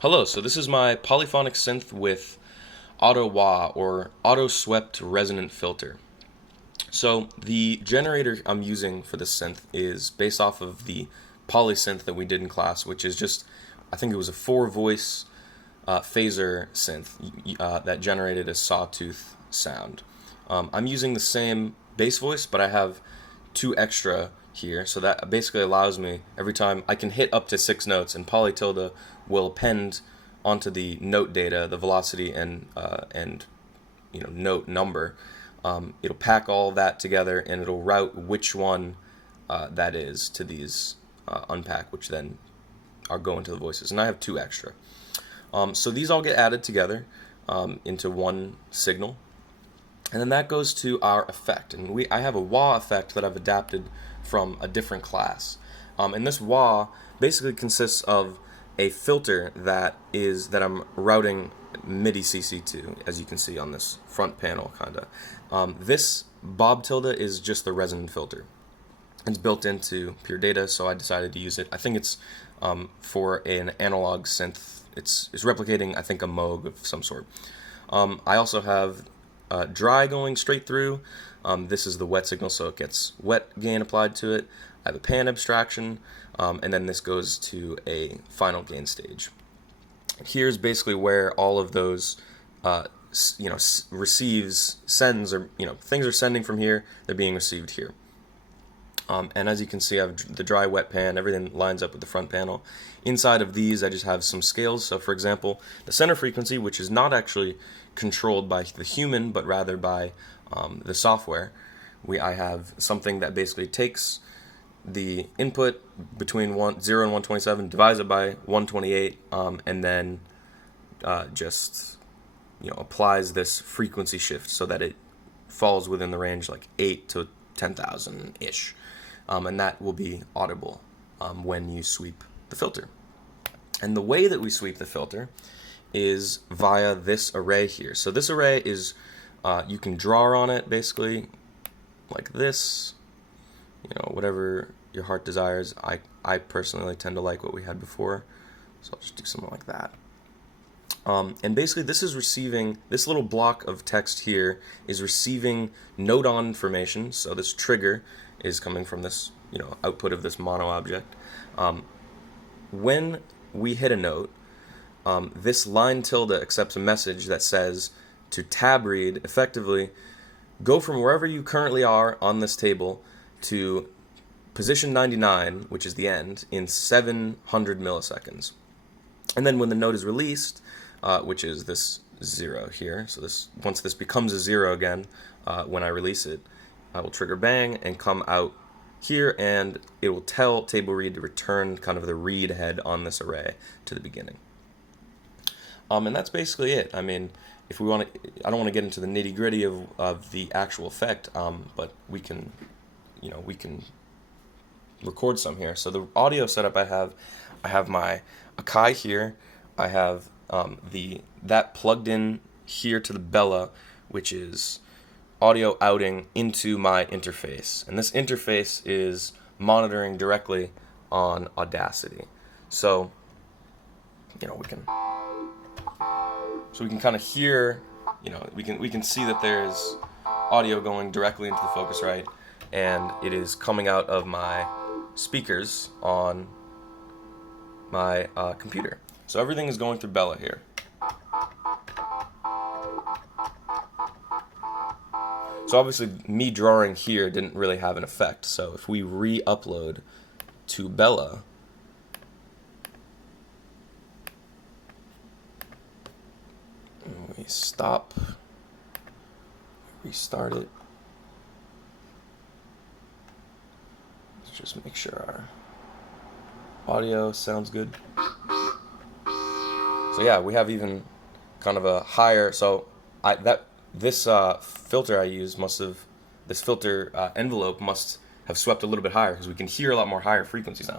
Hello, so this is my polyphonic synth with auto wah or auto swept resonant filter. So the generator I'm using for this synth is based off of the polysynth that we did in class, which is just, I think it was a 4-voice phaser synth that generated a sawtooth sound. I'm using the same bass voice, but I have 2 extra here, so that basically allows me, every time I can hit up to 6 notes, and polytilde will append onto the note data the velocity and note number. It'll pack all that together and it'll route which one that is to these unpack, which then are going to the voices. And I have 2 extra. So these all get added together into one signal. And then that goes to our effect. And I have a wah effect that I've adapted from a different class. And this wah basically consists of a filter that I'm routing MIDI CC to, as you can see on this front panel, kinda. This bob tilde is just the resonant filter. It's built into Pure Data, so I decided to use it. I think it's for an analog synth. It's replicating, I think, a Moog of some sort. I also have dry going straight through. This is the wet signal, so it gets wet gain applied to it. I have a pan abstraction, and then this goes to a final gain stage. Here's basically where all of those, sends, or things are sending from here. They're being received here. And as you can see, I have the dry, wet pan. Everything lines up with the front panel. Inside of these, I just have some scales. So, for example, the center frequency, which is not actually controlled by the human, but rather by the software. I have something that basically takes the input between 0 and 127, divides it by 128, and then just applies this frequency shift so that it falls within the range like 8 to 10,000 ish, and that will be audible when you sweep the filter. And the way that we sweep the filter is via this array here. So this array is you can draw on it basically like this, whatever your heart desires. I personally tend to like what we had before, so I'll just do something like that. And basically this is receiving, this little block of text here is receiving note-on information. So this trigger is coming from this, output of this mono object. When we hit a note, this line tilde accepts a message that says to tab read, effectively, go from wherever you currently are on this table to position 99, which is the end, in 700 milliseconds. And then when the note is released, which is this 0 here, so once this becomes a 0 again, when I release it, I will trigger bang and come out here, and it will tell table read to return kind of the read head on this array to the beginning. And that's basically it. I mean, if we want to, I don't want to get into the nitty gritty of the actual effect, but we can record some here. So the audio setup I have my Akai here. I have that plugged in here to the Bella, which is audio outing into my interface, and this interface is monitoring directly on Audacity. So we can kind of hear, we can see that there's audio going directly into the Focusrite, and it is coming out of my speakers on my computer. So everything is going through Bella here. So obviously me drawing here didn't really have an effect. So if we re-upload to Bella, we stop, restart it. Let's just make sure our audio sounds good. So yeah, we have even kind of a higher, so this filter I use this filter envelope must have swept a little bit higher, because we can hear a lot more higher frequencies now.